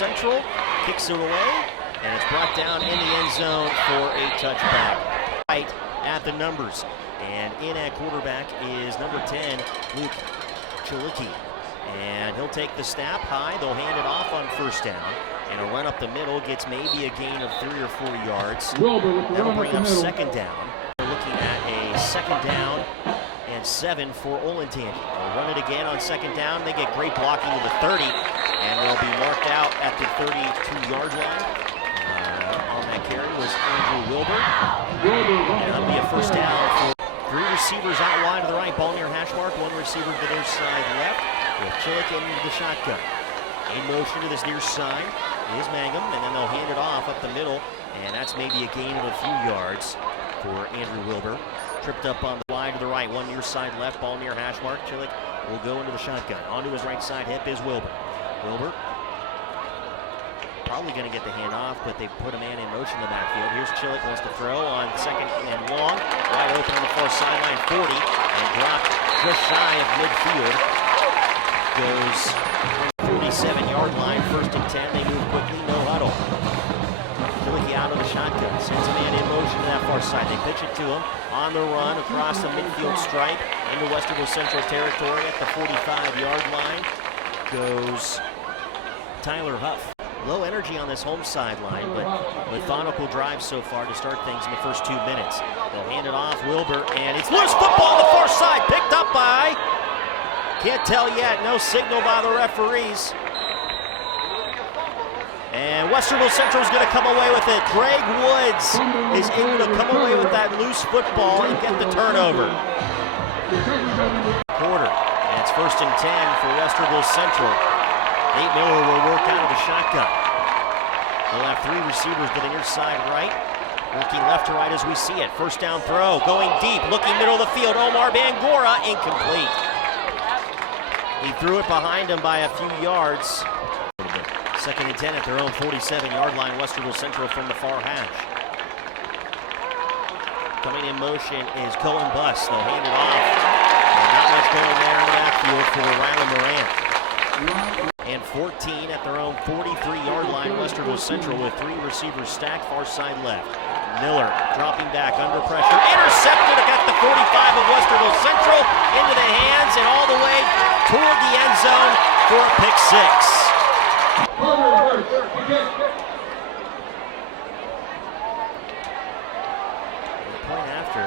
Central kicks it away, and it's brought down in the end zone for a touchback. Right at the numbers, and in at quarterback is number 10, Luke Chilicki. And he'll take the snap high. They'll hand it off on first down. And a run up the middle gets maybe a gain of 3 or 4 yards. That'll bring up second down. We're looking at a second down and 7 for Olentangy. They'll run it again on second down. They get great blocking to the 30. And they'll be marked out at the 32-yard line. On that carry was Andrew Wilbur. And that'll be a first down for 3 receivers out wide to the right. Ball near hash mark. 1 receiver to the near side left. With Chilik into the shotgun. In motion to this near side is Mangum, and then they'll hand it off up the middle, and that's maybe a gain of a few yards for Andrew Wilbur. Tripped up on the wide to the right, 1 near side left, ball near hash mark. Chilik will go into the shotgun. Onto his right side hip is Wilbur. Wilbur probably going to get the handoff, but they put a man in motion in the backfield. Here's Chilik, wants to throw on second and long. Wide open on the far sideline, 40, and dropped just shy of midfield. Goes 47-yard line, first and 10. They move quickly, no huddle. Chilicki out of the shotgun, sends a man in motion to that far side. They pitch it to him on the run across the midfield stripe into Westerville Central territory at the 45-yard line. Goes Tyler Huff. Low energy on this home sideline, but methodical drive so far to start things in the first 2 minutes. They'll hand it off, Wilbur, and it's loose football on the far side, picked up by... Can't tell yet, no signal by the referees. And Westerville Central is going to come away with it. Greg Woods is able to come away with that loose football and get the turnover. Quarter, and it's first and 10 for Westerville Central. Nate Miller will work out of the shotgun. They'll have 3 receivers to the near side right. Working left to right as we see it. First down throw, going deep, looking middle of the field. Omar Bangora, incomplete. He threw it behind him by a few yards. Second and 10 at their own 47-yard line. Westerville Central from the far hash. Coming in motion is Cohen Buss. They'll hand it off. And not much going there in the backfield for Rylan Moran. And 14 at their own 43-yard line. Westerville Central with 3 receivers stacked far side left. Miller dropping back under pressure. Intercepted at the 45 of Westerville Central. Into the hands and all the way toward the end zone for a pick 6. The point after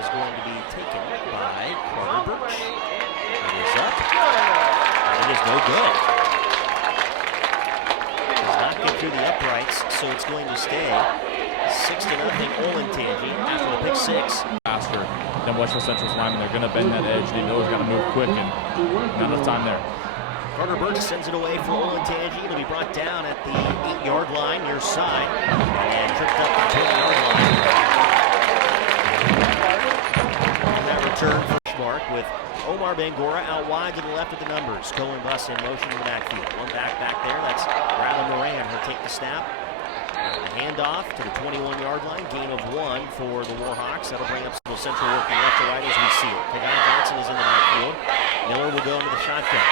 is going to be taken by Carter Birch. It is up. It is no good. Does not get through the uprights, so it's going to stay 6-0 Olentangy after the pick 6. Faster than Westerville Central's linemen. They're going to bend that edge. They know he's got to move quick, and not enough time there. Carter Birch sends it away for Olentangy. It'll be brought down at the 8-yard line near side and tripped up the 20-yard line. And that return for Mark with Omar Bangora out wide to the left of the numbers. Cohen Buss in motion in the backfield. One back there. That's Rylan Moran. He'll take the snap. A handoff to the 21-yard line. Gain of 1 for the Warhawks. That'll bring up Central working left to right as we see it. Kagan Johnson is in the backfield. Miller will go into the shotgun.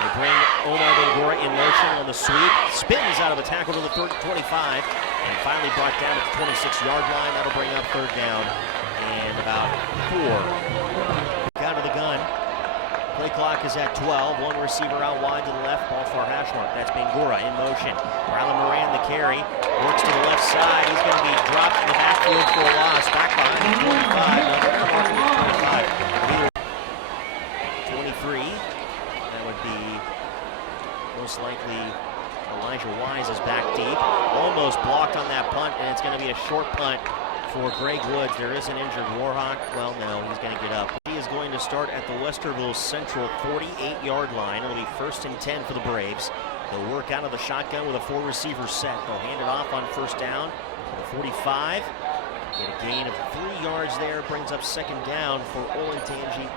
They bring Omar Bangora in motion on the sweep. Spins out of a tackle to the 25. And finally brought down at the 26-yard line. That'll bring up third down and about 4. Out of the gun. Play clock is at 12. 1 receiver out wide to the left. Ball far hash mark. That's Bangora in motion. Rylan Moran the carry. Works to the left side. He's going to be dropped in the backfield for a loss. Back behind the 25. 23. That would be most likely Elijah Wise is back deep. Almost blocked on that punt, and it's going to be a short punt for Greg Woods. There is an injured Warhawk. Well, no, he's going to get up. He is going to start at the Westerville Central 48-yard line. It'll be first and 10 for the Braves. They'll work out of the shotgun with a 4-receiver set. They'll hand it off on first down to the 45. Get a gain of 3 yards there. Brings up second down for Olentangy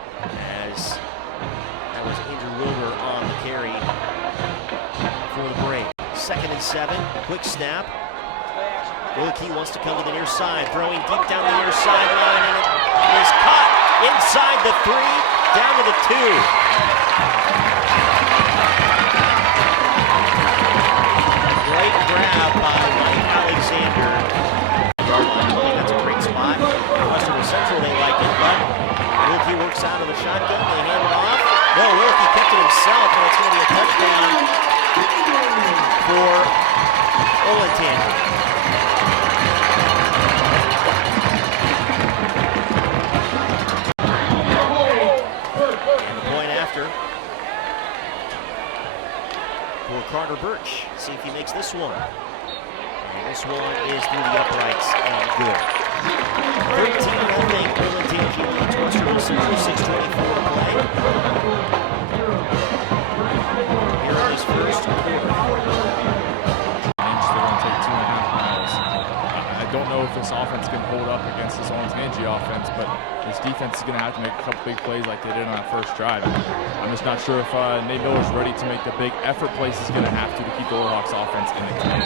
as that was Andrew Wilbur on the carry for the Braves. Second and 7. Quick snap. Wilkie wants to come to the near side, throwing deep down the near sideline, and it is caught inside the 3, down to the 2. himself, and it's going to be a touchdown for Olentangy. And the point after for Carter Birch. See if he makes this one. And this one is through the uprights and good. 13-0 Olentangy leads Westerville Central, 6:24 to play. Here in this first quarter. They're going to take 2.5 miles. I don't know if this offense can hold up against this Olentangy offense, but this defense is going to have to make a couple big plays like they did on that first drive. I'm just not sure if Nate Miller's ready to make the big effort plays he's going to have to keep the Warhawks offense in the game.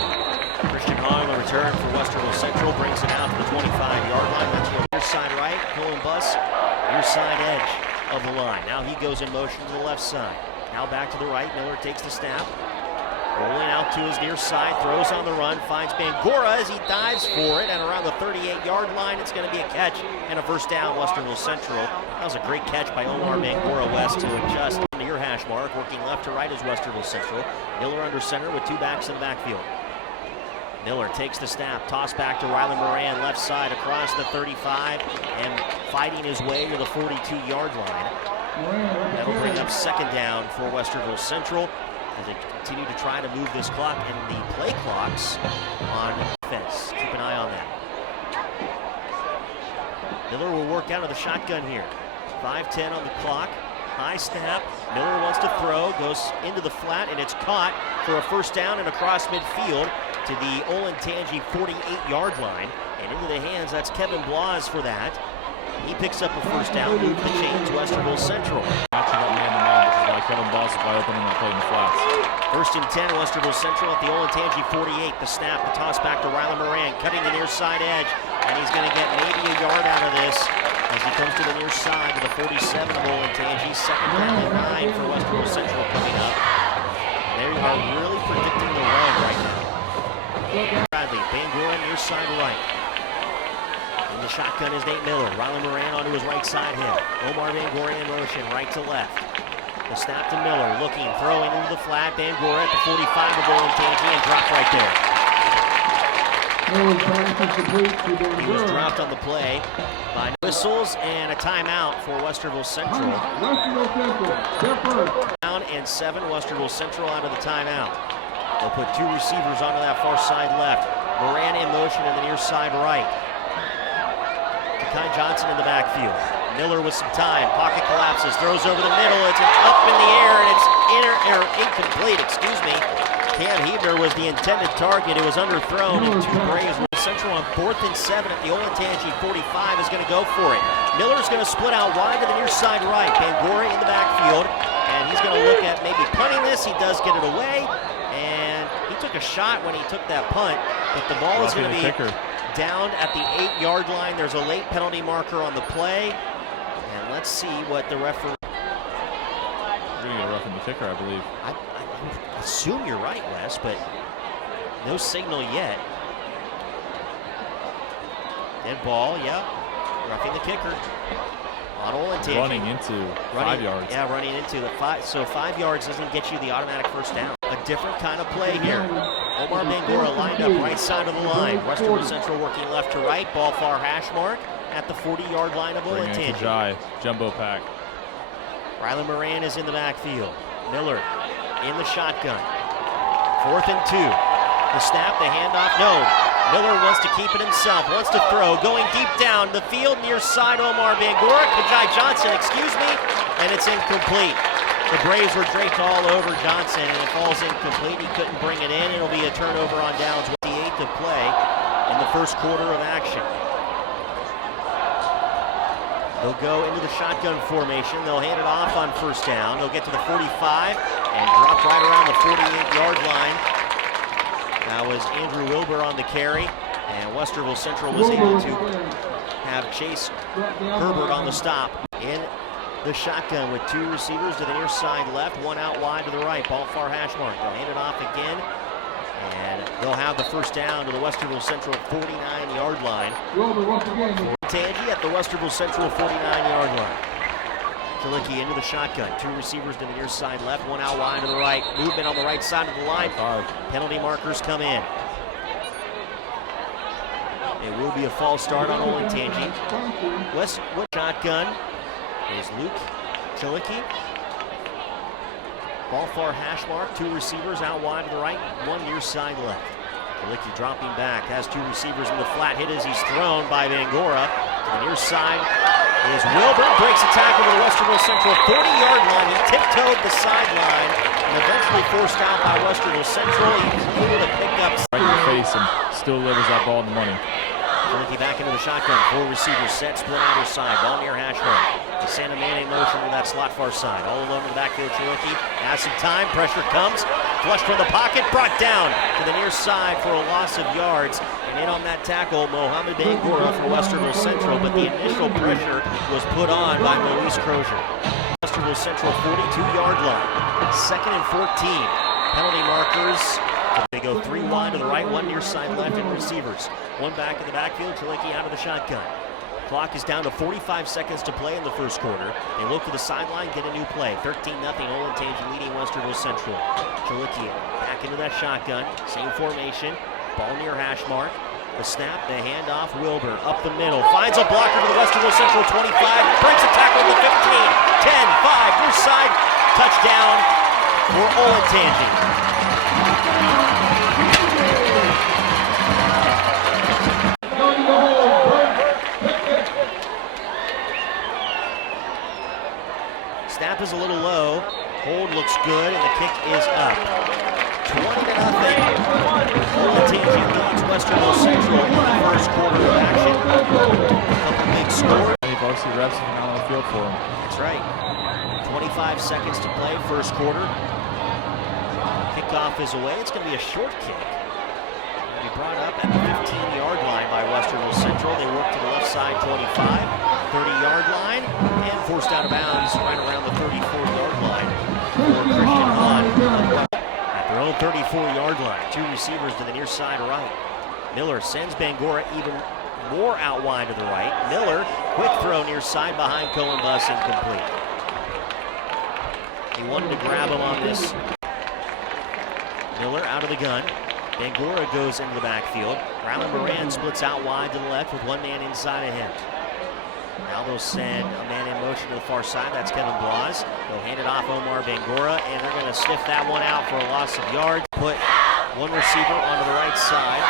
Christian Hong, the return for Westerville Central, brings it out to the 25-yard line. That's your near side right, pulling bus, near side edge of the line. Now he goes in motion to the left side. Now back to the right, Miller takes the snap. Rolling out to his near side, throws on the run, finds Bangura as he dives for it, and around the 38-yard line, it's going to be a catch and a first down, Westerville Central. That was a great catch by Omar Bangura West to adjust to your hash mark, working left to right as Westerville Central. Miller under center with two backs in the backfield. Miller takes the snap, toss back to Rylan Moran, left side across the 35, and fighting his way to the 42-yard line. That'll bring up second down for Westerville Central as they continue to try to move this clock and the play clocks on defense. Keep an eye on that. Miller will work out of the shotgun here. 5:10 on the clock. High snap. Miller wants to throw, goes into the flat, and it's caught for a first down and across midfield to the Olentangy 48-yard line. And into the hands, that's Kevin Blas for that. He picks up a first down, moves the chains, Westerville Central. Matching up man-to-man, which is why Kevin Blas is wide open in the play in the flats. First and 10, Westerville Central at the Olentangy 48. The snap, the toss back to Rylan Moran, cutting the near side edge, and he's going to get maybe a yard out of this as he comes to the near side to the 47 of Olentangy. Second down and 9 for Westerville Central coming up. They are really predicting the run right now. Bradley, Bangura near side right. In the shotgun is Nate Miller. Rylan Moran onto his right side hip. Omar Bangura in motion, right to left. The snap to Miller, looking, throwing into the flat. Bangura at the 45 of Olentangy and dropped right there. He was dropped on the play by whistles and a timeout for Westerville Central. Down and 7, Westerville Central out of the timeout. They'll put two receivers onto that far side left. Moran in motion in the near side right. Kai Johnson in the backfield. Miller with some time. Pocket collapses. Throws over the middle. It's up in the air, and it's incomplete. Cam Hebner was the intended target. It was underthrown, and two Braves. Central on 4th and 7 at the Olentangy 45 is going to go for it. Miller's going to split out wide to the near side right. Bangura in the backfield, and he's going to look at maybe punting this. He does get it away, and he took a shot when he took that punt, but the ball is going to be down at the 8-yard line. There's a late penalty marker on the play, and let's see what the referee. We're going to get a roughing the kicker, I believe. I assume you're right, Wes, but no signal yet. Dead ball, yeah. Roughing the kicker. On Olentangy. Running into 5 yards. Yeah, running into the 5. So 5 yards doesn't get you the automatic first down. A different kind of play here. Omar Bangura lined up right side of the line. Westerville Central working left to right. Ball far hash mark at the 40-yard line of Olentangy. Jumbo pack. Rylan Moran is in the backfield. Miller in the shotgun. 4th and 2. The snap, the handoff. No. Miller wants to keep it himself, wants to throw, going deep down the field, near side Omar Bangura, Kai Johnson, and it's incomplete. The Braves were draped all over Johnson, and it falls incomplete. He couldn't bring it in. It'll be a turnover on downs. 28 to play in the first quarter of action. They'll go into the shotgun formation. They'll hand it off on first down. They'll get to the 45 and drop right around the 48-yard line. That was Andrew Wilbur on the carry, and Westerville Central was able to have Chase Herbert on the stop in the shotgun with two receivers to the near side left, one out wide to the right. Ball far hash mark. They'll hand it off again, and they'll have the first down to the Westerville Central 49-yard line. Olentangy at the Westerville Central 49-yard line. Chilicki into the shotgun. Two receivers to the near side left, one out wide to the right. Movement on the right side of the line. Penalty markers come in. It will be a false start on Olentangy. West shotgun is Luke Chilicki. Ball far hash mark, two receivers out wide to the right, one near side left. Chilicki dropping back, has two receivers in the flat, hit as he's thrown by Bangora. To the near side is Wilbur, breaks a tackle to the Westerville Central 40-yard line. He tiptoed the sideline and eventually forced out by Westerville Central. He was able to pick up right in the face and still delivers that ball in the money. Chilicki back into the shotgun, four receivers set, split either side, ball near hash mark. The Santa Mana in motion to that slot far side. All alone in the backfield, Chilicki has some time, pressure comes, flush from the pocket, brought down to the near side for a loss of yards. And in on that tackle, Mohamed Bangora for Westerville Central, but the initial pressure was put on by Moise Crozier. Westerville Central 42-yard line, 2nd and 14. Penalty markers. They go three wide to the right, one near side left, and receivers. One back in the backfield, Chilicki out of the shotgun. Clock is down to 45 seconds to play in the first quarter. They look to the sideline, get a new play. 13-0, Olentangy leading Westerville Central. Chilicki back into that shotgun, same formation, ball near hash mark. The snap, the handoff, Wilbur up the middle, finds a blocker to the Westerville Central 25, breaks a tackle to the 15, 10, 5, near side, touchdown for Olentangy. Snap is a little low. Hold looks good, and the kick is up. 20-0. Olentangy leads Westerville Central in the first quarter of action. A couple big scores. Any varsity reps out on the field for him. That's right. 25 seconds to play, first quarter. Kickoff is away. It's going to be a short kick. It'll be brought up at the 15-yard line by Westerville Central. They work to the left side, 25, 30-yard line, and forced out of bounds right around the 34-yard line for Christian Hahn. At their own 34-yard line, two receivers to the near side right. Miller sends Bangora even more out wide to the right. Miller, quick throw near side behind Cohen Bus, incomplete. He wanted to grab him on this. Miller out of the gun. Bangora goes into the backfield. Rylan Moran splits out wide to the left with one man inside of him. Now they'll send a man in motion to the far side. That's Kevin Blas. They'll hand it off Omar Bangora, and they're going to sniff that one out for a loss of yards. Put one receiver onto the right side.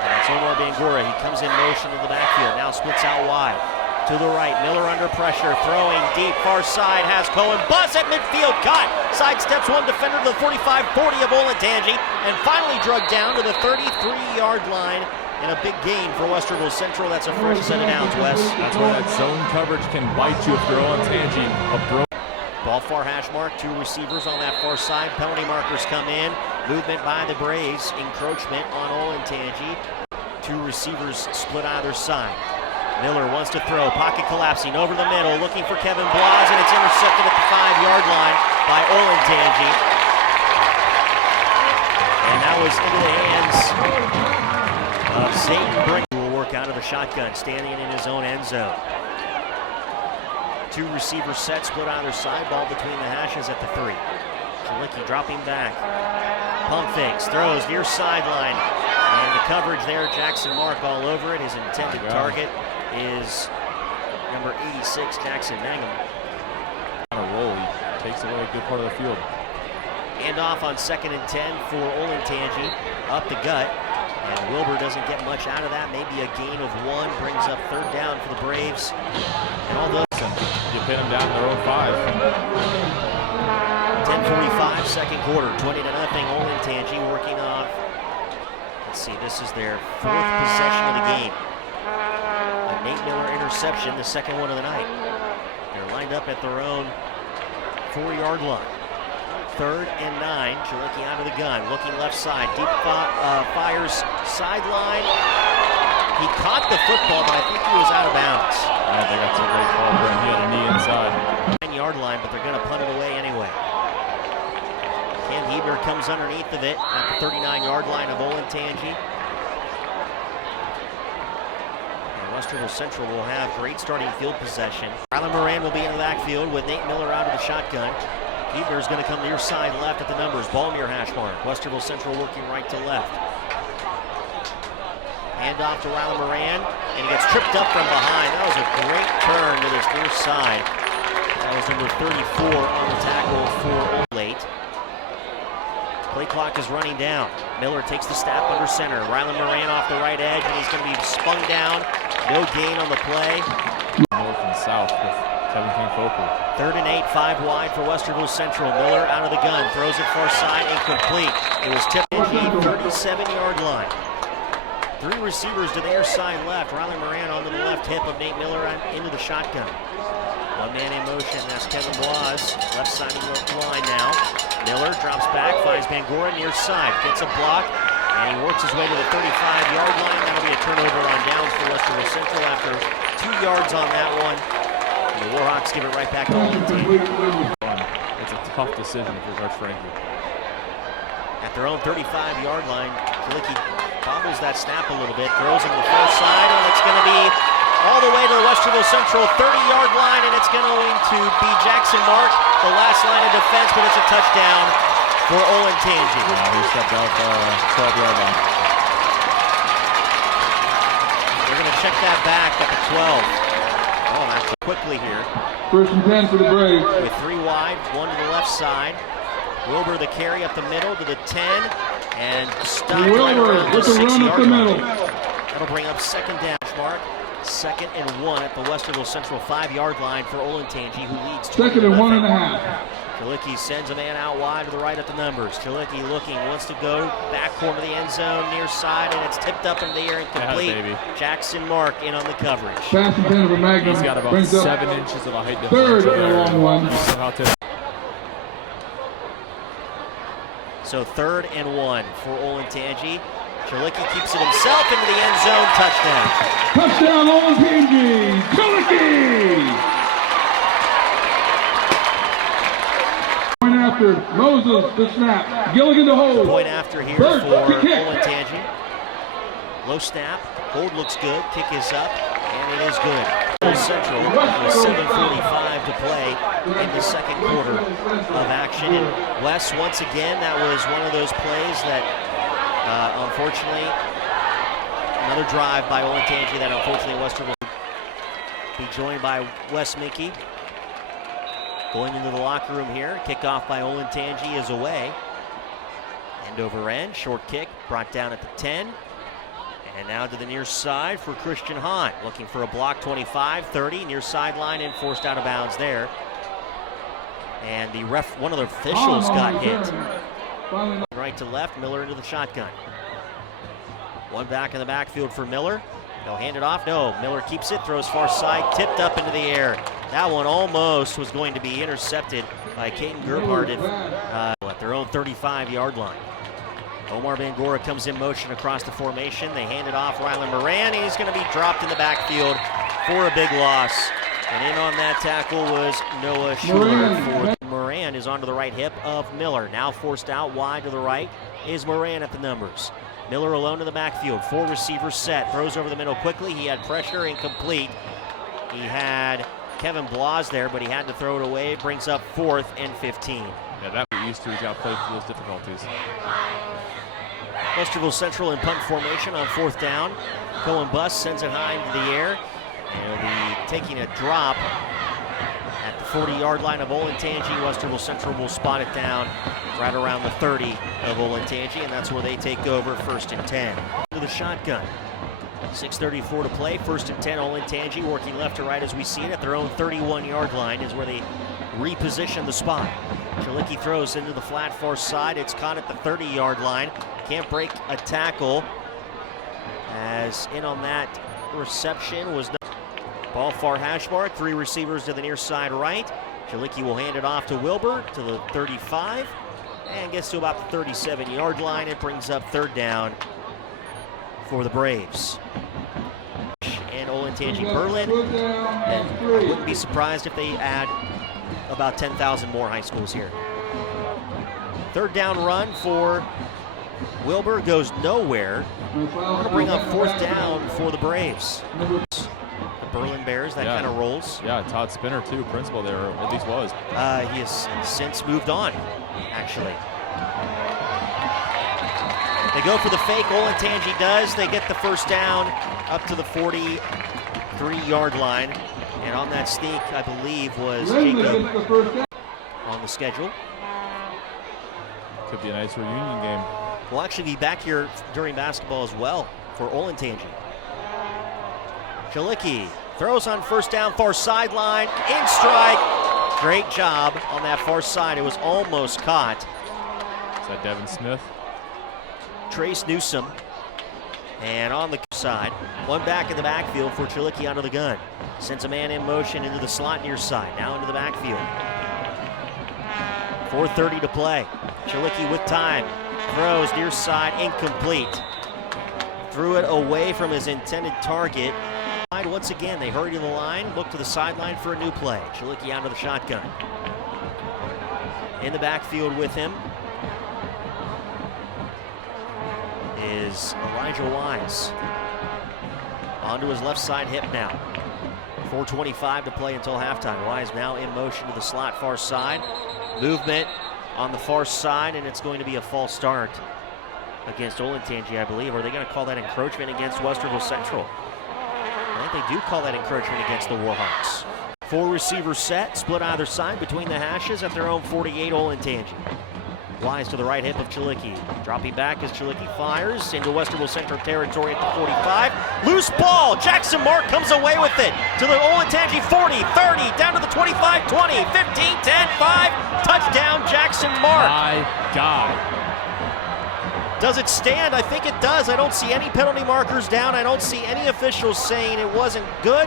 And that's Omar Bangora. He comes in motion to the backfield. Now splits out wide. To the right, Miller under pressure, throwing deep, far side, has Cohen. Bus at midfield, caught. Sidesteps one defender to the 45-40 of Olentangy, and finally drugged down to the 33-yard line. And a big gain for Westerville Central. That's a fresh set of downs, Wes. That's where that zone coverage can bite you if you're Olentangy. Ball far hash mark, two receivers on that far side. Penalty markers come in. Movement by the Braves. Encroachment on Olentangy. Two receivers split either side. Miller wants to throw. Pocket collapsing over the middle. Looking for Kevin Blas, and it's intercepted at the 5-yard line by Olentangy. And that was into the hands of Zayden Brink, who will work out of the shotgun, standing in his own end zone. Two receivers set, split either side, ball between the hashes at the 3. Chilicki dropping back. Pump fakes, throws near sideline. And the coverage there, Jackson Mark all over it. His intended target is number 86, Jackson Mangum. On a roll, he takes away a good part of the field. And off on 2nd and 10 for Olentangy, up the gut. And Wilbur doesn't get much out of that. Maybe a gain of 1 brings up 3rd down for the Braves. And all those. You pin them down to their own 5. 10:45, second quarter, 20-0. Olentangy working off. Let's see, this is their 4th possession of the game. A Nate Miller interception, the 2nd one of the night. They're lined up at their own 4-yard line. 3rd and 9, Chilicki out of the gun, looking left side, deep fires sideline. He caught the football, but I think he was out of bounds. I think that's a great call for him. He had a knee inside. 9-yard line, but they're going to punt it away anyway. Ken Hebner comes underneath of it at the 39-yard line of Olentangy. And Westerville Central will have great starting field possession. Rylan Moran will be in the backfield with Nate Miller out of the shotgun. Ebner's going to come near side left at the numbers. Ball near hash mark. Westerville Central working right to left. Hand off to Rylan Moran, and he gets tripped up from behind. That was a great turn to this near side. That was number 34 on the tackle for Late. Play clock is running down. Miller takes the snap under center. Rylan Moran off the right edge, and he's going to be spun down. No gain on the play. North and south with Kevin King Focal. 3rd and 8, 5 wide for Westerville Central. Miller out of the gun, throws it far side, incomplete. It was tipped in the 37-yard line. 3 receivers to the near side left. Rylan Moran onto the left hip of Nate Miller into the shotgun. One man in motion, that's Kevin Blas. Left side of the line now. Miller drops back, finds Bangora near side, gets a block, and he works his way to the 35-yard line. That'll be a turnover on downs for Westerville Central after 2 yards on that one. And the Warhawks give it right back to Olentangy. It's a tough decision for Coach Frankie. At their own 35-yard line, Kalicki bobbles that snap a little bit, throws it to the far side, and it's going to be all the way to the Westerville Central 30-yard line, and it's going to be Jackson Mark, the last line of defense, but it's a touchdown for Olentangy. He stepped out 12-yard line. They're going to check that back at the 12. Oh, that's quickly here. 1st and 10 for the Braves. With 3 wide, 1 to the left side. Wilbur the carry up the middle to the 10, and stopped right around the 6-yard line. That'll bring up 2nd down, Mark. 2nd and 1 at the Westerville Central 5-yard line for Olentangy, who leads 2nd and 1.5. Chalicki sends a man out wide to the right at the numbers. Chalicki looking, wants to go back corner of the end zone, near side, and it's tipped up in the air and complete. Jackson Mark in on the coverage. Pass intended for Magnum. He's got about 7 inches of a height 3rd and a long one. So 3rd and 1 for Olentangy. Chalicki keeps it himself into the end zone. Touchdown. Touchdown, Olentangy. Chalicki. Point after Moses, the snap. Gilligan to hold. Point after here Bird, for kick. Olentangy. Low snap. Hold looks good. Kick is up, and it is good. Central with 7:45 to play in the 2nd quarter of action. And Wes, once again, that was one of those plays that unfortunately, another drive by Olentangy that unfortunately Westerville will be joined by Wes Minke. Going into the locker room here, kickoff by Olentangy is away. End over end, short kick brought down at the 10. And now to the near side for Christian Hahn, looking for a block 25, 30, near sideline and forced out of bounds there. And the one of the officials got hit. Right to left, Miller into the shotgun. One back in the backfield for Miller. They'll hand it off. No, Miller keeps it, throws far side, tipped up into the air. That one almost was going to be intercepted by Caden Gerhardt at their own 35-yard line. Omar Bangora comes in motion across the formation. They hand it off Rylan Moran. He's going to be dropped in the backfield for a big loss. And in on that tackle was Noah Schuler. Moran is onto the right hip of Miller. Now forced out wide to the right is Moran at the numbers. Miller alone in the backfield. 4 receivers set. Throws over the middle quickly. He had pressure, incomplete. He had Kevin Blas there, but he had to throw it away. Brings up 4th and 15. Yeah, that we're used to. He's got to play through those difficulties. Westerville Central in punt formation on 4th down. Cohen Buss sends it high into the air. And he'll be taking a drop at the 40-yard line of Olentangy. Westerville Central will spot it down right around the 30 of Olentangy, and that's where they take over 1st and 10. To the shotgun. 6:34 to play. 1st and 10, Olentangy working left to right as we see it at their own 31-yard line is where they reposition the spot. Chalicki throws into the flat far side. It's caught at the 30-yard line. Can't break a tackle as in on that reception was no. Ball far hash mark. 3 receivers to the near side right. Chalicki will hand it off to Wilbur to the 35 and gets to about the 37-yard line. It brings up 3rd down for the Braves. And Olentangy Berlin. And I wouldn't be surprised if they add about 10,000 more high schools here. 3rd down run for Wilbur goes nowhere. We're going to bring up 4th down for the Braves. Berlin Bears, that kind of rolls. Yeah, Todd Spinner too, principal there, or at least was. He has since moved on, actually. They go for the fake, Olentangy does. They get the first down up to the 43-yard line. And on that sneak, I believe, was Jacob on the schedule. Could be a nice reunion game. We'll actually be back here during basketball as well for Olentangy. Chalicki throws on first down, far sideline, in strike. Great job on that far side. It was almost caught. Is that Devin Smith? Trace Newsom. And on the side, one back in the backfield for Chalicki out of the gun. Sends a man in motion into the slot near side, now into the backfield. 4:30 to play. Chalicki with time. Throws near side, incomplete. Threw it away from his intended target. Once again, they hurry to the line, look to the sideline for a new play. Chalicki out of the shotgun. In the backfield with him is Elijah Wise. Onto his left side hip now. 4:25 to play until halftime. Wise now in motion to the slot far side. Movement on the far side, and it's going to be a false start against Olentangy, I believe. Are they going to call that encroachment against Westerville Central? I think they do call that encroachment against the Warhawks. 4 receivers set, split either side between the hashes at their own 48, Olentangy. Wise to the right hip of Chalicki. Dropping back as Chalicki fires into Westerville Central territory at the 45. Loose ball. Jackson Mark comes away with it to the Olentangy 40, 30, down to the 25, 20, 15, 10, 5. Touchdown, Jackson Mark. My God. Does it stand? I think it does. I don't see any penalty markers down. I don't see any officials saying it wasn't good.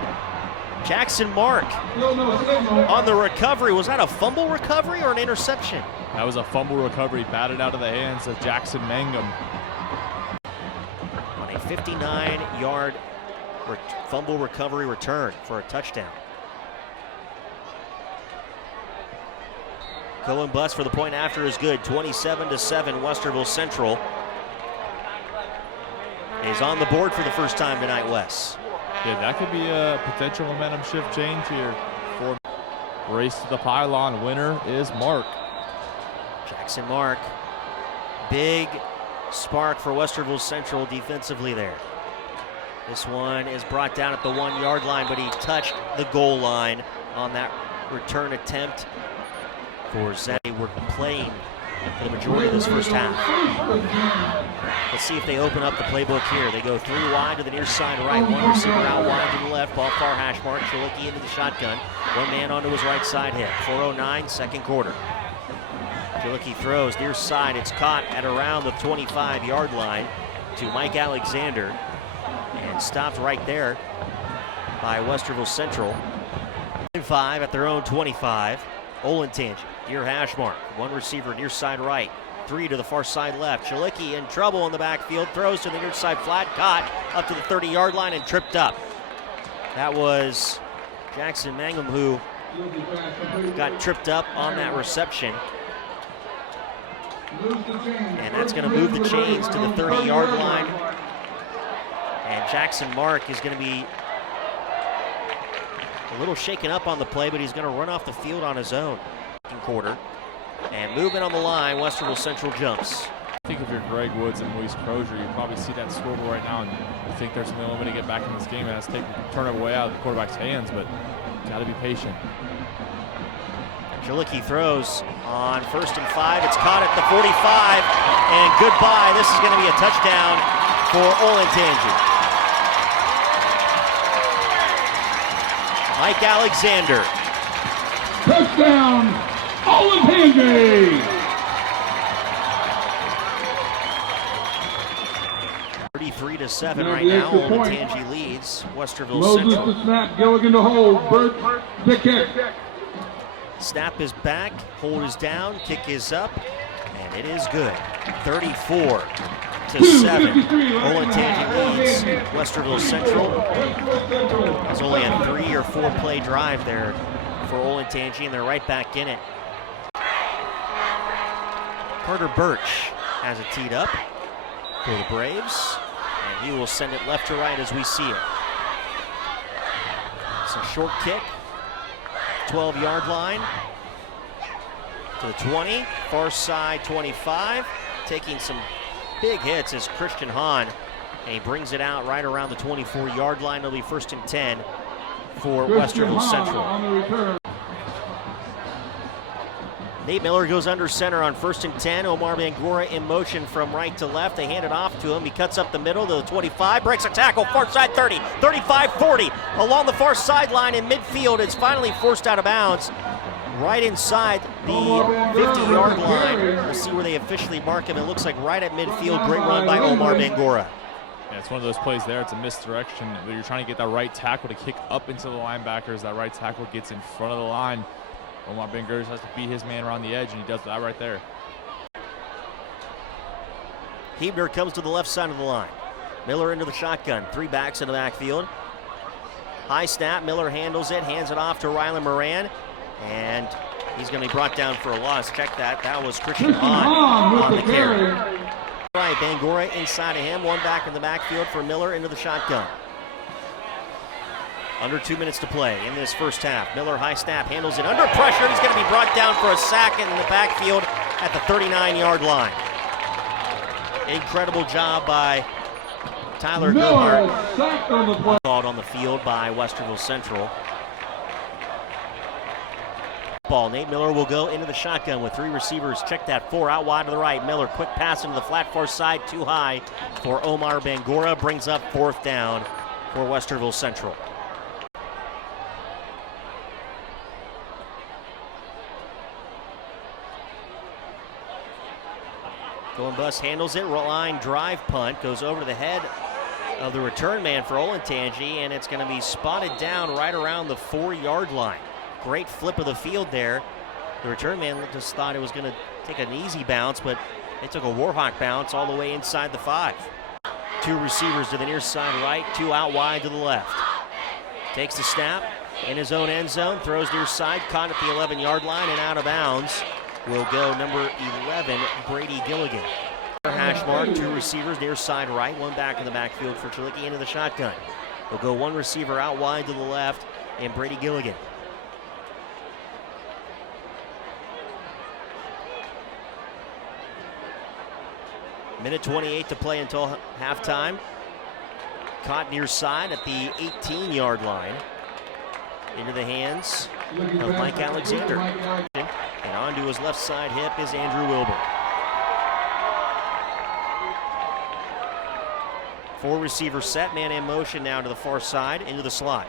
Jackson Mark on the recovery. Was that a fumble recovery or an interception? That was a fumble recovery, batted out of the hands of Jackson Mangum. On a 59-yard fumble recovery return for a touchdown. Cohen Bus for the point after is good. 27-7, Westerville Central is on the board for the first time tonight, Wes. Yeah, that could be a potential momentum shift change here. For race to the pylon, winner is Mark. Jackson Mark, big spark for Westerville Central defensively there. This one is brought down at the 1-yard line, but he touched the goal line on that return attempt for Zach. They were playing for the majority of this first half. Let's see if they open up the playbook here. They go 3 wide to the near side right, 1 receiver out wide to the left, ball far hash mark, Chalicki into the shotgun, 1 man onto his right side hip. 4:09, second quarter. Chalicki throws near side, it's caught at around the 25-yard line to Mike Alexander and stopped right there by Westerville Central. 5 at their own 25. Olentangy, near hash mark, 1 receiver near side right, 3 to the far side left. Chalicki in trouble in the backfield, throws to the near side flat, caught up to the 30-yard line and tripped up. That was Jackson Mangum who got tripped up on that reception. And that's going to move the chains to the 30-yard line. And Jackson Mark is going to be a little shaken up on the play, but he's going to run off the field on his own. Quarter. And moving on the line, Westerville Central jumps. I think if you're Greg Woods and Luis Crozier, you probably see that scoreboard right now and you think there's the only way to get back in this game, and that's taking turn it away out of the quarterback's hands, but got to be patient. Chalicki throws on 1st and 5. It's caught at the 45, and goodbye. This is going to be a touchdown for Olentangy. Mike Alexander. Touchdown, Olentangy! 33-7 right now. Olentangy leads Westerville Moses Central. to snap, Gilligan to hold, Burt the kick. Snap is back, hold is down, kick is up, and it is good. 34-7. Olentangy leads Westerville Central. It's only a 3 or 4 play drive there for Olentangy, and they're right back in it. Carter Birch has it teed up for the Braves, and he will send it left to right as we see it. It's a short kick, 12-yard line to the 20, far side 25. Taking some big hits is Christian Hahn, and he brings it out right around the 24-yard line. It'll be 1st and 10 for Westerville Central. On the return. Nate Miller goes under center on 1st and 10. Omar Bangura in motion from right to left. They hand it off to him. He cuts up the middle to the 25, breaks a tackle, far side 30, 35, 40. Along the far sideline in midfield, it's finally forced out of bounds. Right inside the 50-yard line. We'll see where they officially mark him. It looks like right at midfield. Great run by Omar Bangura. Yeah, it's one of those plays there. It's a misdirection. You're trying to get that right tackle to kick up into the linebackers. That right tackle gets in front of the line. Omar Bangura has to beat his man around the edge, and he does that right there. Hebner comes to the left side of the line. Miller into the shotgun. 3 backs in the backfield. High snap. Miller handles it, hands it off to Rylan Moran, and he's going to be brought down for a loss. Check that. That was Christian Hahn on the carry. Right, Bangura inside of him. 1 back in the backfield for Miller into the shotgun. Under 2 minutes to play in this first half. Miller high snap, handles it under pressure. He's going to be brought down for a sack in the backfield at the 39-yard line. Incredible job by Tyler Gohart. Called on the field by Westerville Central. Ball. Nate Miller will go into the shotgun with 3 receivers. Check that, 4 out wide to the right. Miller quick pass into the flat far side, too high for Omar Bangura. Brings up 4th down for Westerville Central. Going bus handles it, line drive punt, goes over to the head of the return man for Olentangy, and it's going to be spotted down right around the 4-yard line. Great flip of the field there. The return man just thought it was going to take an easy bounce, but they took a Warhawk bounce all the way inside the 5. 2 receivers to the near side right, 2 out wide to the left. Takes the snap in his own end zone, throws near side, caught at the 11-yard line and out of bounds. Will go number 11, Brady Gilligan. Hash mark, 2 receivers near side right, 1 back in the backfield for Chilicki into the shotgun. Will go 1 receiver out wide to the left, and Brady Gilligan. Minute 28 to play until halftime. Caught near side at the 18-yard line. Into the hands of Mike Alexander. And onto his left side hip is Andrew Wilbur. 4 receiver set, man in motion now to the far side, into the slot.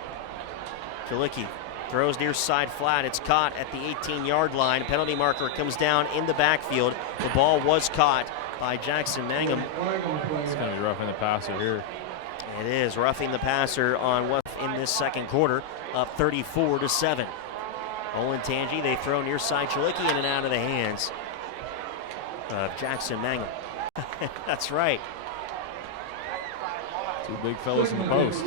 Chilicki throws near side flat. It's caught at the 18-yard line. Penalty marker comes down in the backfield. The ball was caught by Jackson Mangum. It's going to be roughing the passer here. It is roughing the passer on what in this second quarter, up 34-7. Olentangy, they throw near side Chilicki in and out of the hands of Jackson Mangum. That's right. 2 big fellas in the post.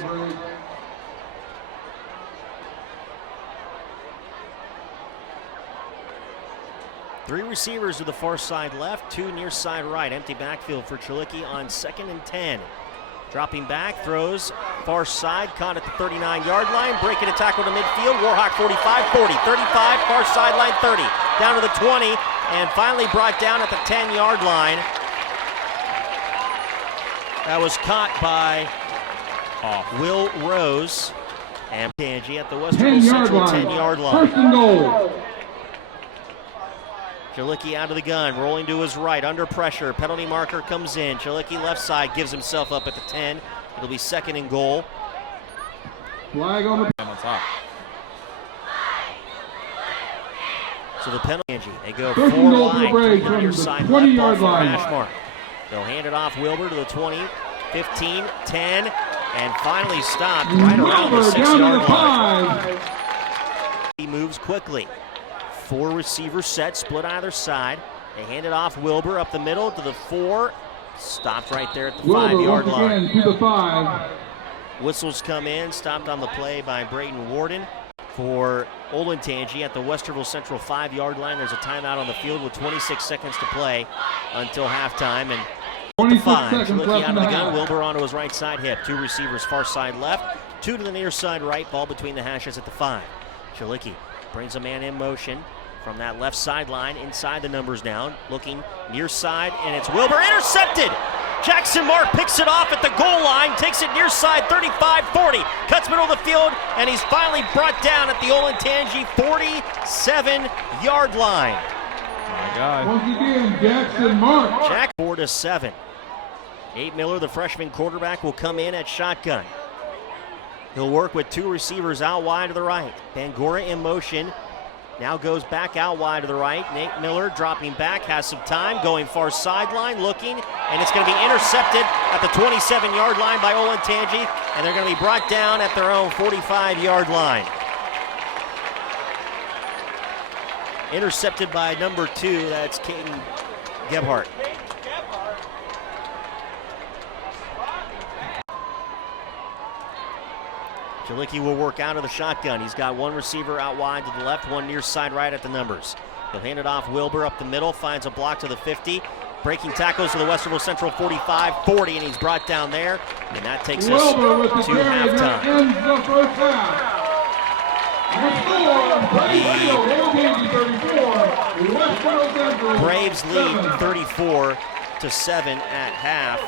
Three receivers to the far side left, 2 near side right. Empty backfield for Chilicki on 2nd and 10. Dropping back, throws far side, caught at the 39-yard line, breaking a tackle to midfield. Warhawk 45, 40, 35, far sideline 30, down to the 20, and finally brought down at the 10-yard line. That was caught by Will Rose and Tangy at the Westerville Central 10-yard line. 1st and goal. Chilicki out of the gun, rolling to his right, under pressure. Penalty marker comes in. Chilicki left side, gives himself up at the 10. It'll be 2nd and goal. Flag on the top. So the penalty, they go 1st 4 and goal for wide, Braves near from the side, 20-yard line. Ashmore. They'll hand it off Wilbur to the 20, 15, 10, and finally stopped right around the 6-yard line. He moves quickly. 4 receivers set, split either side. They hand it off Wilbur up the middle to the 4. Stopped right there at the 5-yard line. To the 5. Whistles come in, stopped on the play by Braden Warden for Olentangy at the Westerville Central 5-yard line. There's a timeout on the field with 26 seconds to play until halftime. And 26 5. seconds Chilicki left out in of the the gun, half. Wilbur onto his right side hip. 2 receivers far side left. 2 to the near side right, ball between the hashes at the 5. Chalicki brings a man in motion from that left sideline, inside the numbers now, looking near side, and it's Wilbur, intercepted! Jackson Mark picks it off at the goal line, takes it near side, 35-40, cuts middle of the field, and he's finally brought down at the Olentangy 47-yard line. My God. Once again, Jackson Mark. Jack 4-7. Nate Miller, the freshman quarterback, will come in at shotgun. He'll work with 2 receivers out wide to the right. Bangura in motion. Now goes back out wide to the right. Nate Miller dropping back, has some time, going far sideline, looking, and it's going to be intercepted at the 27-yard line by Olentangy, and they're going to be brought down at their own 45-yard line. Intercepted by number 2, that's Caden Gebhardt. Chalicki will work out of the shotgun. He's got 1 receiver out wide to the left, 1 near side right at the numbers. He'll hand it off Wilbur up the middle, finds a block to the 50. Breaking tackles to the Westerville Central 45-40, and he's brought down there. And that takes us to halftime. The Braves lead 34-7 at half.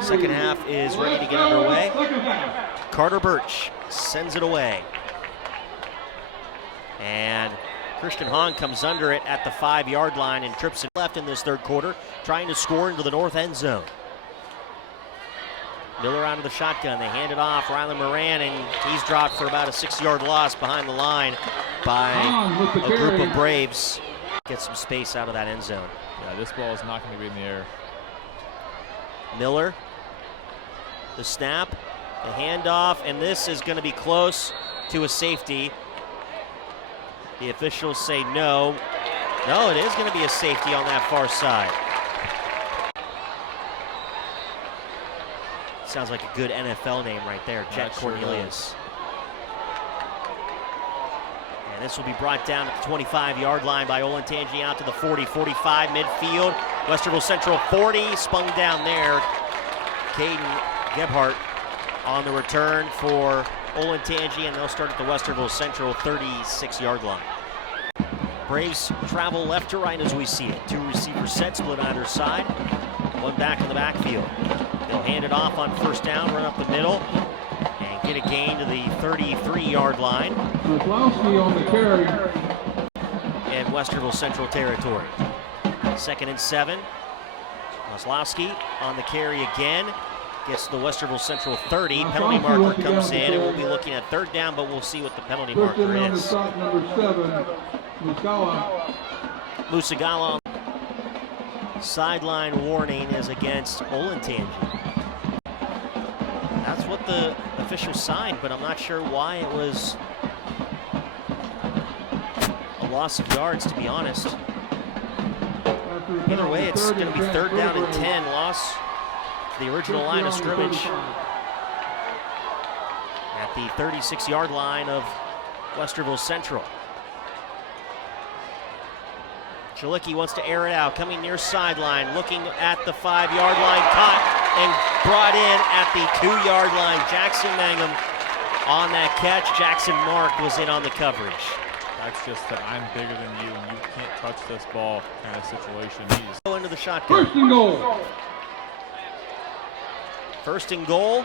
Second half is ready to get underway. Carter Birch sends it away. And Christian Hahn comes under it at the 5-yard line and trips it left in this third quarter, trying to score into the north end zone. Miller out of the shotgun. They hand it off. Rylan Moran, and he's dropped for about a 6-yard loss behind the line by a group of Braves. Get some space out of that end zone. Yeah, this ball is not going to be in the air. Miller, the snap, the handoff, and this is going to be close to a safety. The officials say no. No, it is going to be a safety on that far side. Sounds like a good NFL name right there, Jet Cornelius. And this will be brought down at the 25-yard line by Olentangy out to the 40-45 midfield. Westerville Central 40, spun down there. Caden Gebhardt on the return for Olentangy, and they'll start at the Westerville Central 36-yard line. Braves travel left to right as we see it. 2 receiver sets split either side. 1 back in the backfield. They'll hand it off on first down, run up the middle, and get a gain to the 33-yard line. McCloskey on the carry. In Westerville Central territory. 2nd and 7. Maslowski on the carry again. Gets to the Westerville Central 30. Penalty marker comes in, and we'll be looking at 3rd down, but we'll see what the penalty marker is. Number 7, Musagala. Sideline warning is against Olentangy. That's what the official signed, but I'm not sure why it was a loss of yards, to be honest. Either way, it's going to be 3rd down and 10. Loss to the original line of scrimmage at the 36-yard line of Westerville Central. Chalicki wants to air it out, coming near sideline, looking at the 5-yard line, caught and brought in at the 2-yard line. Jackson Mangum on that catch. Jackson Mark was in on the coverage. That's just that I'm bigger than you and you can't touch this ball kind of situation. Go into the shotgun. 1st and goal. 1st and goal.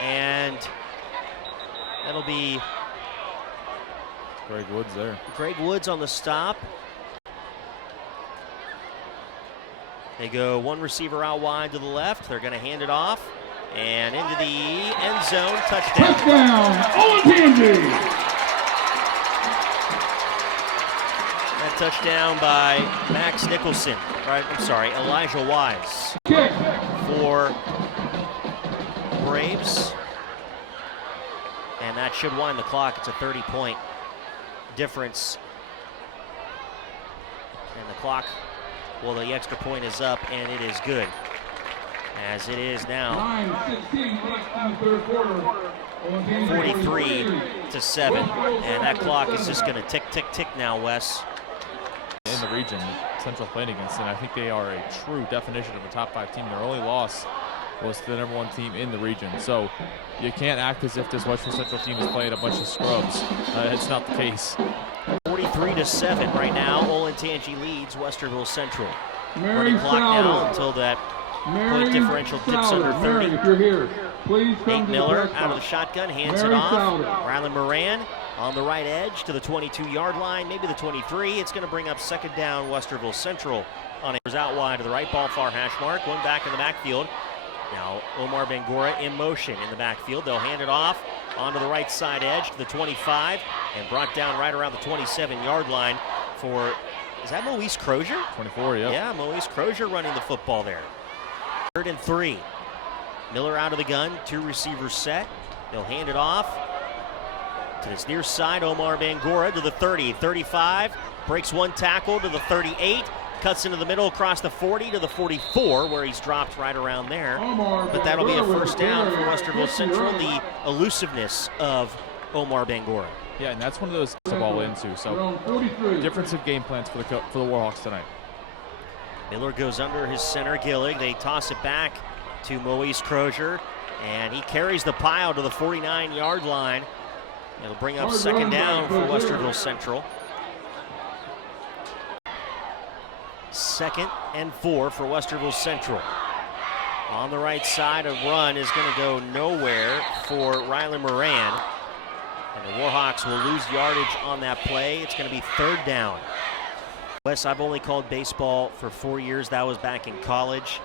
And that'll be Greg Woods there. Greg Woods on the stop. They go 1 receiver out wide to the left. They're going to hand it off. And into the end zone. Touchdown. Touchdown, Olentangy. That touchdown by Max Nicholson. Elijah Wise. Kick. For Braves. And that should wind the clock. It's a 30-point difference. And the clock, well, the extra point is up, and it is good. As it is now 9:16 left in the third quarter. 43-7. And that clock is just going to tick, tick, tick now, Wes. In the the region Central playing against, and I think they are a true definition of a top 5 team. Their only loss was to the number 1 team in the region. So you can't act as if this Western Central team is playing a bunch of scrubs. It's not the case. 43-7 right now. Olentangy leads Westerville Central. Mary Running clock now until that point differential dips under 30. Mary, if you're here, please come Nate to Miller the out of the shotgun, hands Mary it off. Souter. Rylan Moran on the right edge to the 22-yard line, maybe the 23. It's going to bring up second down Westerville Central. On it, out wide to the right, ball far hash mark, one back in the backfield. Now Omar Bangura in motion in the backfield. They'll hand it off onto the right side edge to the 25 and brought down right around the 27-yard line for, is that Moise Crozier? 24, yeah. Yeah, Moise Crozier running the football there. 3rd and 3. Miller out of the gun, 2 receivers set. They'll hand it off to this near side. Omar Bangura to the 30, 35, breaks 1 tackle to the 38. Cuts into the middle across the 40 to the 44, where he's dropped right around there. But that'll be a first down for Westerville Central. The elusiveness of Omar Bangura. Yeah, and that's one of those to ball into. So difference of game plans for the Warhawks tonight. Miller goes under his center, Gillig. They toss it back to Moise Crozier, and he carries the pile to the 49-yard line. It'll bring up second down for Westerville Central. 2nd and 4 for Westerville Central. On the right side, a run is going to go nowhere for Rylan Moran. And the Warhawks will lose yardage on that play. It's going to be 3rd down. Wes, I've only called baseball for 4 years. That was back in college.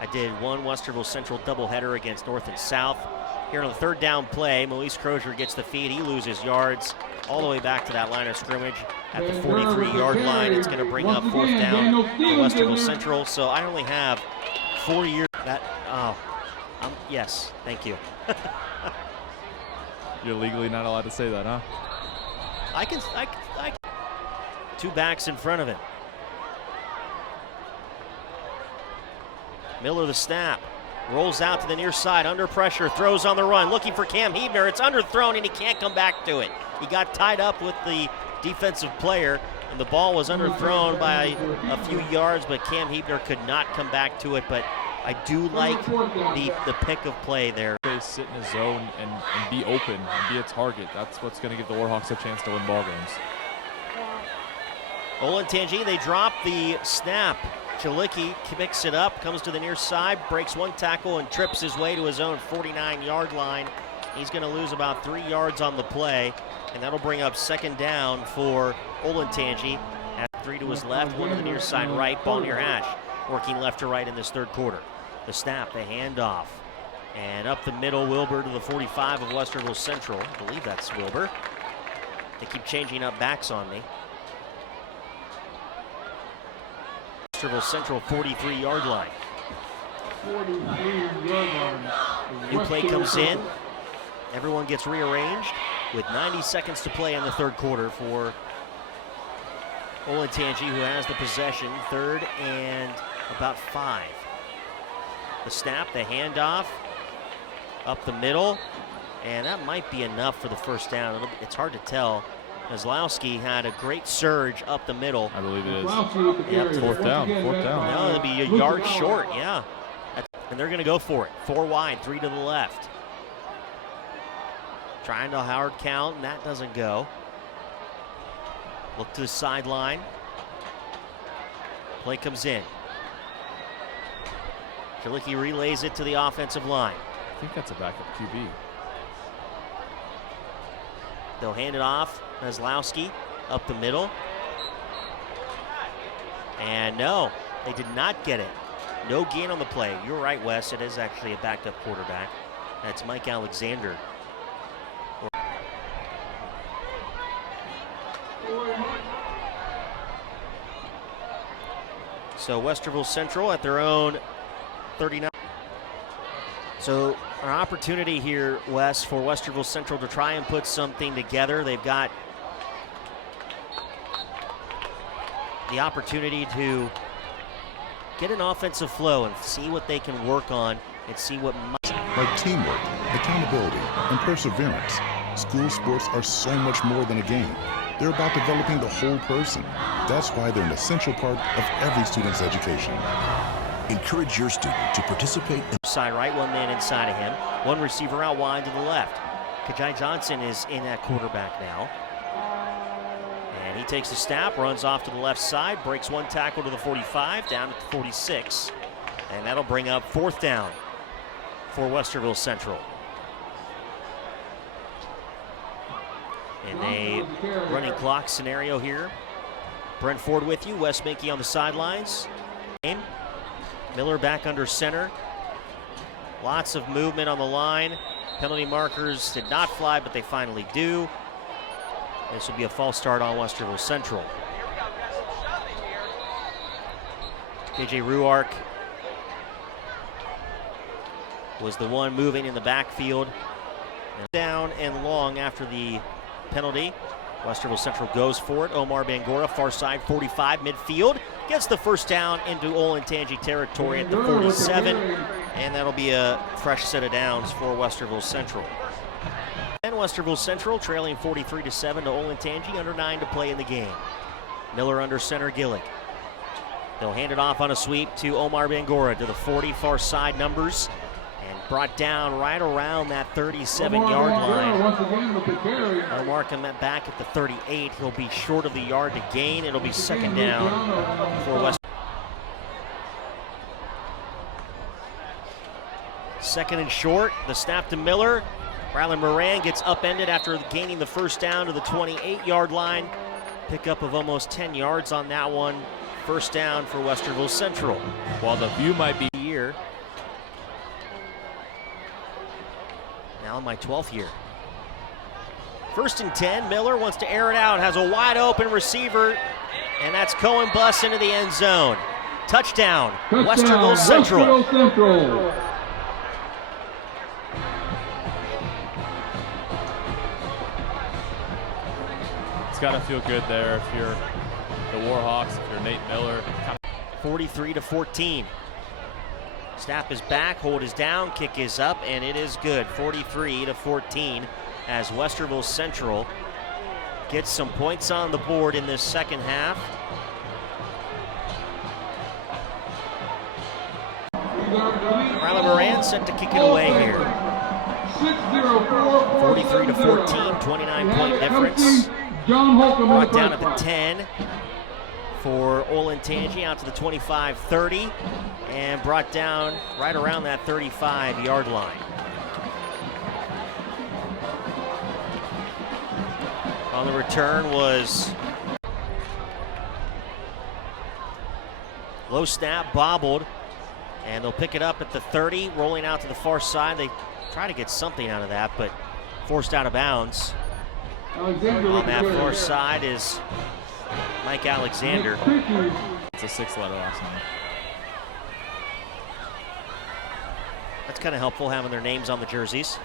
I did 1 Westerville Central doubleheader against North and South. Here on the 3rd down play, Moise Crozier gets the feed. He loses yards all the way back to that line of scrimmage at the 43-yard line. It's going to bring up 4th down for Westerville Central. So I only have 4 years. Yes, thank you. You're legally not allowed to say that, huh? I can. 2 backs in front of him. Miller the snap. Rolls out to the near side, under pressure, throws on the run, looking for Cam Hebner. It's underthrown, and he can't come back to it. He got tied up with the defensive player, and the ball was underthrown by a few yards, but Cam Hebner could not come back to it. But I do like the pick of play there. They sit in a zone and be open and be a target. That's what's going to give the Warhawks a chance to win ball games. Olentangy, they drop the snap. Chalicki picks it up, comes to the near side, breaks 1 tackle, and trips his way to his own 49-yard line. He's going to lose about 3 yards on the play, and that'll bring up second down for Olentangy. At 3 to his left, 1 to the near side right, ball near hash, working left to right in this 3rd quarter. The snap, the handoff, and up the middle, Wilbur to the 45 of Westerville Central. I believe that's Wilbur. They keep changing up backs on me. Westerville Central 43-yard line. 43-yard line. New play comes in. Everyone gets rearranged with 90 seconds to play in the 3rd quarter for Olentangy, who has the possession. 3rd and about 5. The snap, the handoff, up the middle, and that might be enough for the first down. It's hard to tell. Kozlowski had a great surge up the middle. I believe it is. Yep. 4th down. No, it'll be a yard short, yeah. And they're going to go for it. 4 wide, 3 to the left. Trying to hard count, and that doesn't go. Look to the sideline. Play comes in. Chalicki relays it to the offensive line. I think that's a backup QB. They'll hand it off. Kozlowski up the middle. And no, they did not get it. No gain on the play. You're right, Wes. It is actually a backup quarterback. That's Mike Alexander. So Westerville Central at their own 39. So an opportunity here, Wes, for Westerville Central to try and put something together. They've got the opportunity to get an offensive flow and see what they can work on and see what Like teamwork, accountability, and perseverance, school sports are so much more than a game. They're about developing the whole person. That's why they're an essential part of every student's education. Encourage your student to participate in side right, one man inside of him, one receiver out wide to the left. Kajai Johnson is in at quarterback now. And he takes the snap, runs off to the left side, breaks one tackle to the 45, down to the 46. And that'll bring up 4th down for Westerville Central. In a running clock scenario here. Brent Ford with you, Wes Minke on the sidelines. Miller back under center. Lots of movement on the line. Penalty markers did not fly, but they finally do. This will be a false start on Westerville Central. KJ Ruark was the one moving in the backfield. Down and long after the penalty. Westerville Central goes for it. Omar Bangora, far side, 45, midfield. Gets the first down into Olentangy territory at the 47. And that'll be a fresh set of downs for Westerville Central. And Westerville Central trailing 43-7 to Olentangy, under 9 to play in the game. Miller under center, Gillick. They'll hand it off on a sweep to Omar Bangora to the 40, far side numbers. And brought down right around that 37-yard line. Omar can met back at the 38. He'll be short of the yard to gain. It'll be 2nd down for West. 2nd and short. The snap to Miller. Rylan Moran gets upended after gaining the first down to the 28-yard line. Pickup of almost 10 yards on that one. First down for Westerville Central. While the view might be here. Now in my 12th year. 1st and 10, Miller wants to air it out, has a wide open receiver, and that's Cohen Buss into the end zone. Touchdown, Westerville Central. It's got to feel good there if you're the Warhawks, if you're Nate Miller. 43-14. Snap is back, hold is down, kick is up, and it is good. 43-14 as Westerville Central gets some points on the board in this second half. Rylan Moran set to kick it away here. 43-14, 29-point difference. Brought down at the 10 for Olentangy, out to the 25-30, and brought down right around that 35-yard line. On the return was low snap, bobbled, and they'll pick it up at the 30, rolling out to the far side. They try to get something out of that, but forced out of bounds. On that far side is Mike Alexander. It's a 6-letter last name. That's kind of helpful having their names on the jerseys.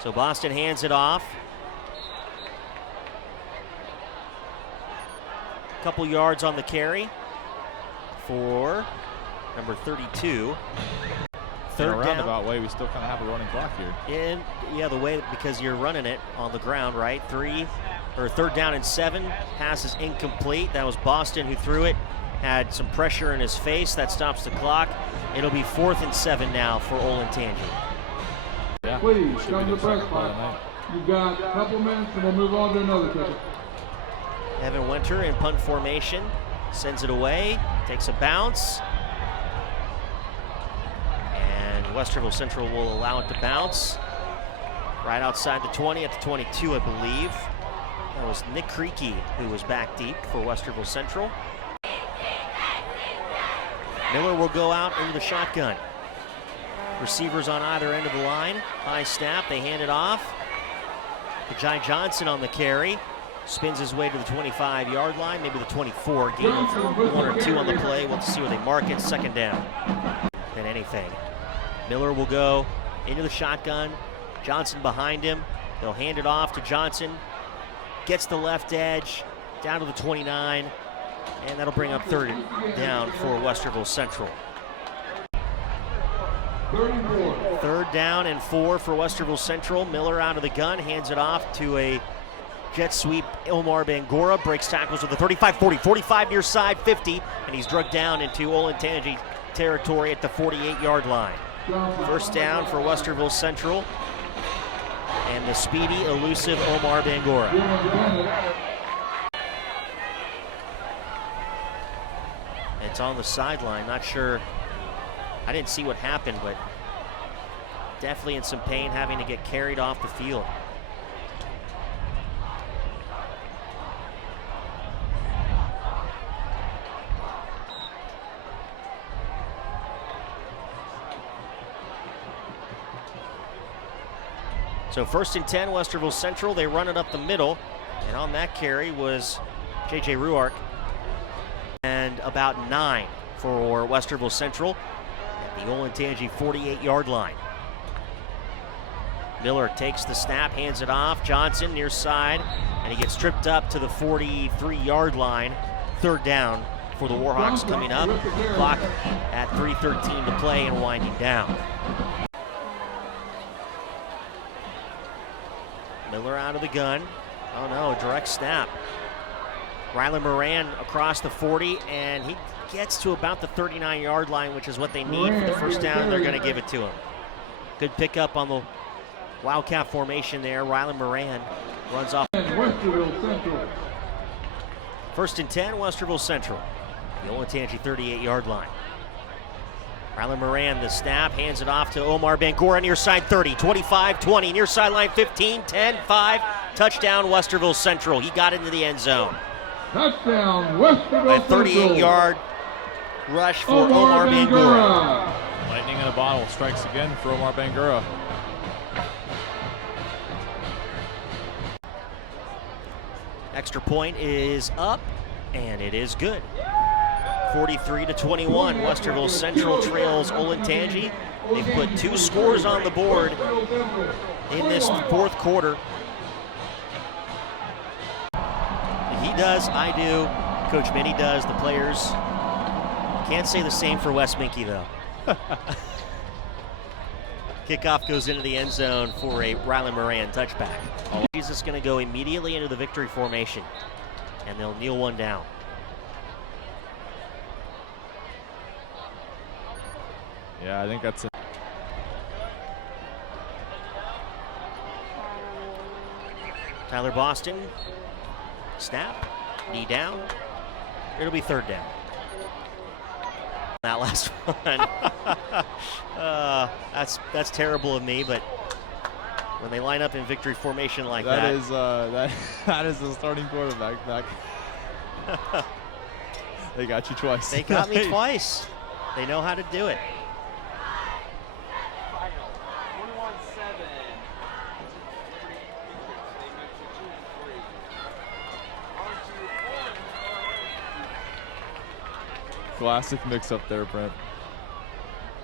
So Boston hands it off. A couple yards on the carry for number 32. In a Third roundabout down. way, we still kind of have a running clock here. And yeah, the way, because you're running it on the ground, right? 3rd down and 7. Pass is incomplete. That was Boston who threw it. Had some pressure in his face. That stops the clock. It'll be 4th and 7 now for Olentangy. Yeah, Please, should come be to the the press second play of the box. night. You've got a couple minutes and we'll move on to another ticket. Evan Winter in punt formation. Sends it away. Takes a bounce. And Westerville Central will allow it to bounce. Right outside the 20 at the 22, I believe. That was Nick Creaky who was back deep for Westerville Central. Miller will go out into the shotgun. Receivers on either end of the line. High snap, they hand it off. Kajai Johnson on the carry. Spins his way to the 25-yard line, maybe the 24. Gain of 1 or 2 on the play. We'll see where they mark it. 2nd down than anything. Miller will go into the shotgun. Johnson behind him. They'll hand it off to Johnson. Gets the left edge, down to the 29, and that'll bring up 3rd down for Westerville Central. 34. 3rd down and 4 for Westerville Central. Miller out of the gun, hands it off to a jet sweep. Omar Bangura breaks tackles with the 35-40, 45 near side, 50, and he's drugged down into Olentangy territory at the 48-yard line. First down for Westerville Central, and the speedy, elusive Omar Bangura. It's on the sideline. Not sure. I didn't see what happened, but definitely in some pain, having to get carried off the field. So 1st and 10, Westerville Central. They run it up the middle, and on that carry was J.J. Ruark. And about 9 for Westerville Central at the Olentangy 48-yard line. Miller takes the snap, hands it off. Johnson near side, and he gets tripped up to the 43-yard line. 3rd down for the Warhawks coming up. Clock at 3:13 to play and winding down. Miller out of the gun. Oh no, direct snap. Rylan Moran across the 40, and he gets to about the 39-yard line, which is what they need for the first down, and they're going to give it to him. Good pickup on the Wildcat formation there. Rylan Moran runs off. Westerville Central. 1st and 10, Westerville Central. The Olentangy 38-yard line. Rylan Moran, the snap, hands it off to Omar Bangura, near side 30, 25, 20, near sideline 15, 10, 5. Touchdown, Westerville Central. He got into the end zone. Touchdown, Westerville A 38-yard rush for Omar Bangura. Lightning in a bottle strikes again for Omar Bangura. Extra point is up, and it is good. 43-21, Westerville Central trails Olentangy. They've put 2 scores on the board in this 4th quarter. He does, I do, Coach Minnie does, the players. Can't say the same for Wes Minke, though. Kickoff goes into the end zone for a Rylan Moran touchback. He's just going to go immediately into the victory formation, and they'll kneel one down. Yeah, I think that's it. Tyler Boston, snap, knee down. It'll be 3rd down. That last one. That's terrible of me, but when they line up in victory formation like that. That is the starting quarterback back. They got you twice. They got me twice. They know how to do it. Classic mix-up there, Brent.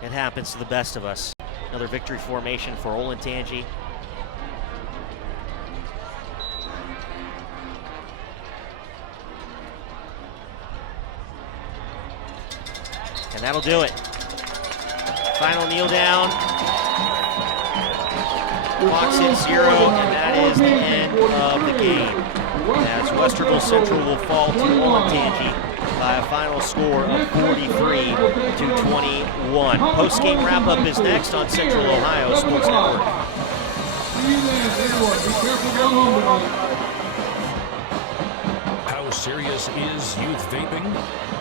It happens to the best of us. Another victory formation for Olentangy. And that'll do it. Final kneel down. Clock's hit 0, and that is the end of the game. As Westerville Central will fall to Olentangy by a final score of 43-21. Post-game wrap-up is next on Central Ohio Sports Network. How serious is youth vaping?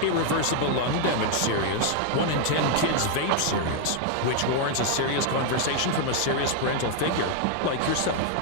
Irreversible lung damage serious. 1 in 10 kids vape serious, which warrants a serious conversation from a serious parental figure like yourself.